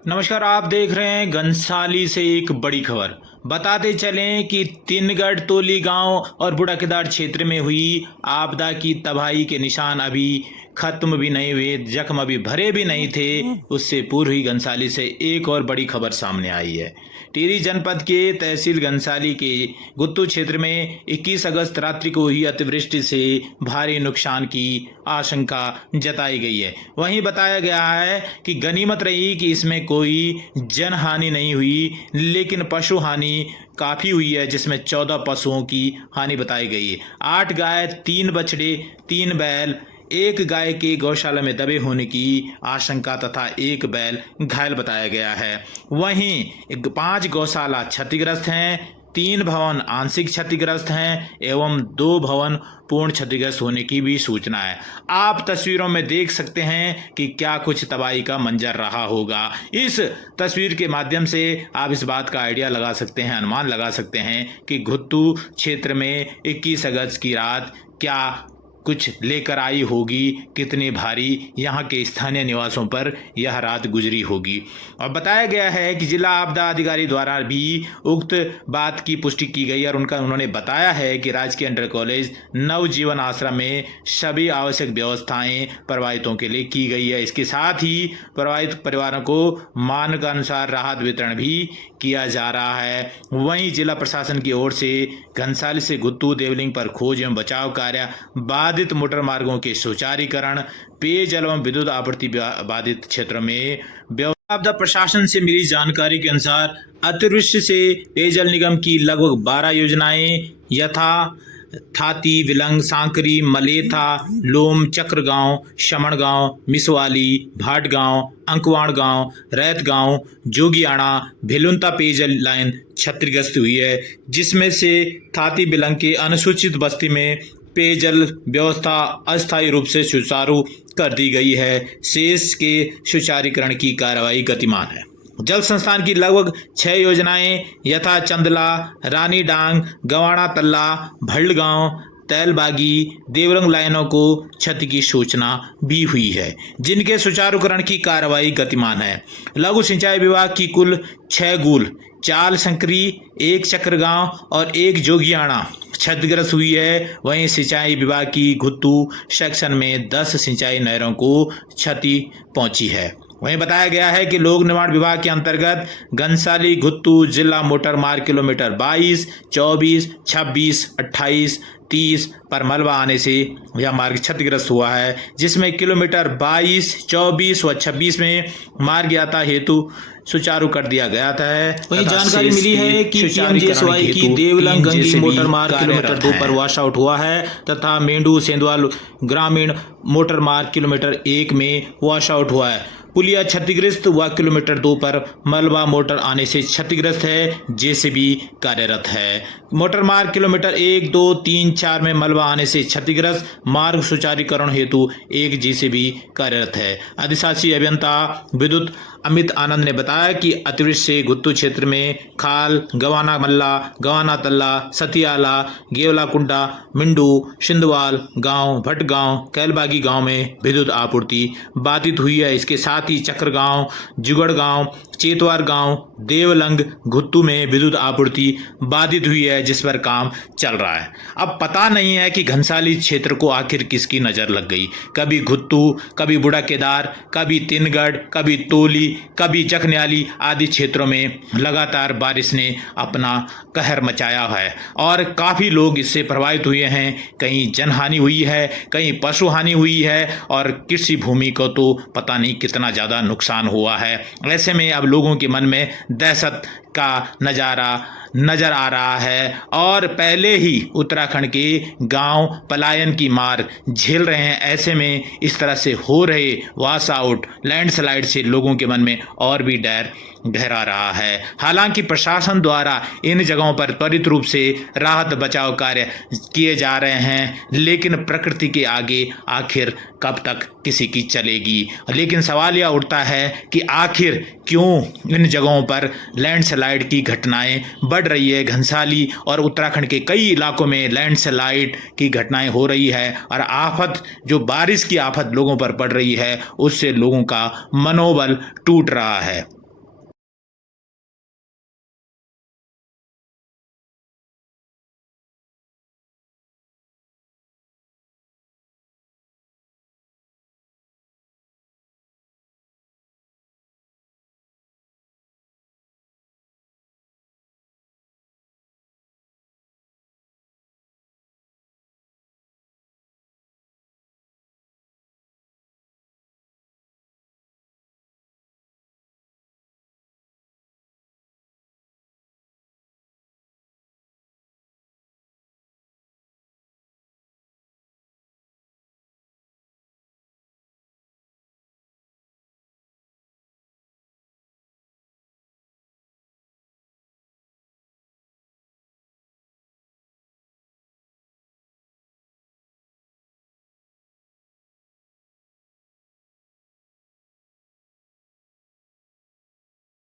नमस्कार। आप देख रहे हैं घनसाली से एक बड़ी खबर। बताते चलें कि तिनगढ़ तोली गांव और बुढ़ाकेदार क्षेत्र में हुई आपदा की तबाही के निशान अभी खत्म भी नहीं हुए, जख्म अभी भरे भी नहीं थे। उससे पूर्व ही घनसाली से एक और बड़ी खबर सामने आई है। टिहरी जनपद के तहसील घनसाली के गुत्तू क्षेत्र में 21 अगस्त रात्रि को हुई अतिवृष्टि से भारी नुकसान की आशंका जताई गई है। वहीं बताया गया है कि गनीमत रही कि इसमें कोई जनहानि नहीं हुई, लेकिन पशु हानि काफ़ी हुई है, जिसमें 14 पशुओं की हानि बताई गई है। 8 गाय, 3 बछड़े, 3 बैल, एक गाय के गौशाला में दबे होने की आशंका तथा एक बैल घायल बताया गया है। वहीं 5 गौशाला क्षतिग्रस्त हैं, 3 भवन आंशिक क्षतिग्रस्त हैं एवं 2 भवन पूर्ण क्षतिग्रस्त होने की भी सूचना है। आप तस्वीरों में देख सकते हैं कि क्या कुछ तबाही का मंजर रहा होगा। इस तस्वीर के माध्यम से आप इस बात का आइडिया लगा सकते हैं, अनुमान लगा सकते हैं कि गुत्तू क्षेत्र में 21 अगस्त की रात क्या कुछ लेकर आई होगी, कितनी भारी यहाँ के स्थानीय निवासों पर यह रात गुजरी होगी। और बताया गया है कि जिला आपदा अधिकारी द्वारा भी उक्त बात की पुष्टि की गई और उन्होंने बताया है कि राजकीय इंटर कॉलेज नवजीवन आश्रम में सभी आवश्यक व्यवस्थाएं प्रभावितों के लिए की गई है। इसके साथ ही प्रभावित परिवारों को मानकानुसार राहत वितरण भी किया जा रहा है। वहीं जिला प्रशासन की ओर से घनसाली से गुत्तू देवलिंग पर खोज एवं बचाव कार्य, बाधित मोटर मार्गों के सुचारीकरण, पेयजल एवं विद्युत आपूर्ति बाधित क्षेत्रों में आपदा प्रशासन से मिली जानकारी के अनुसार अतिवृष्टि से पेयजल निगम की लगभग 12 योजनाएं यथा थाती, विलंग, सांकरी, मलेथा, लोम, चक्र गांव, शमण गांव, मिसवाली, भाट गांव, अंकवाण गांव, रैत गांव, जोगियाणा, भिलुंता पेयजल लाइन क्षतिग्रस्त हुई है, जिसमें से थाती विलंग के अनुसूचित बस्ती में पेयजल व्यवस्था अस्थायी रूप से सुचारू कर दी गई है। शेष के सुचारीकरण की कार्रवाई गतिमान है। जल संस्थान की लगभग 6 योजनाएं यथा चंदला, रानी डांग, गवाणा तल्ला, भल्डगांव, तैलबागी, देवरंग लाइनों को क्षति की सूचना भी हुई है, जिनके सुचारूकरण की कार्रवाई गतिमान है। लघु सिंचाई विभाग की कुल 6 गूल, 4 संकरी, 1 चक्रगांव और 1 जोगियाणा क्षतिग्रस्त हुई है। वहीं सिंचाई विभाग की गुत्तू सेक्शन में 10 सिंचाई नहरों को क्षति पहुंची है। वहीं बताया गया है कि लोक निर्माण विभाग के अंतर्गत घनसाली गुत्तू जिला मोटर मार्ग किलोमीटर 22, 24, 26, 28, 30 पर मलबा आने से यह मार्ग क्षतिग्रस्त हुआ है, जिसमें किलोमीटर 22, 24 व 26 में मार्ग यात्रा हेतु सुचारू कर दिया गया था। वहीं जानकारी मिली है कि पीएमजीएसवाई की देवलंग गंगी मोटर मार्ग किलोमीटर 2 पर वॉश आउट हुआ है तथा मेंढू सेंधवाल ग्रामीण मोटर मार्ग किलोमीटर 1 में वॉश आउट हुआ है। पुलिया क्षतिग्रस्त व किलोमीटर 2 पर मलबा मोटर आने से क्षतिग्रस्त है, जेसीबी कार्यरत है। मोटर मार्ग किलोमीटर 1, 2, 3, 4 में मलबा आने से क्षतिग्रस्त, मार्ग सुचारीकरण हेतु 1 जेसीबी कार्यरत है। अधिशासी अभियंता विद्युत अमित आनंद ने बताया कि अतिवृष्टि से गुत्तू क्षेत्र में खाल, गवाना मल्ला, गवाना तल्ला, सतियाला, गेवला कुंडा, मिंडू, सिंधवाल गांव, भट्ट गांव, कैलबागी गांव में विद्युत आपूर्ति बाधित हुई है। इसके साथ ही चक्र गांव, जुगड़ गांव, चेतवार गांव, देवलंग, गुत्तू में विद्युत आपूर्ति बाधित हुई है, जिस पर काम चल रहा है। अब पता नहीं है कि घनसाली क्षेत्र को आखिर किसकी नजर लग गई। कभी गुत्तू, कभी बुढ़ाकेदार, कभी तिनगढ़, कभी तोली, कभी जखन्याली आदि क्षेत्रों में लगातार बारिश ने अपना कहर मचाया है और काफ़ी लोग इससे प्रभावित हुए हैं। कहीं जनहानि हुई है, कहीं पशु हानि हुई है और कृषि भूमि को तो पता नहीं कितना ज़्यादा नुकसान हुआ है। ऐसे में अब लोगों के मन में दहशत का नज़ारा नजर आ रहा है और पहले ही उत्तराखंड के गांव पलायन की मार झेल रहे हैं। ऐसे में इस तरह से हो रहे वॉश आउट, लैंडस्लाइड से लोगों के मन में और भी डर गहरा रहा है। हालांकि प्रशासन द्वारा इन जगहों पर त्वरित रूप से राहत बचाव कार्य किए जा रहे हैं, लेकिन प्रकृति के आगे आखिर कब तक किसी की चलेगी। लेकिन सवाल यह उठता है कि आखिर क्यों इन जगहों पर लैंडस्लाइड की घटनाएं बढ़ रही है। घनसाली और उत्तराखंड के कई इलाकों में लैंडस्लाइड की घटनाएं हो रही है और आफत, जो बारिश की आफत लोगों पर पड़ रही है, उससे लोगों का मनोबल टूट रहा है।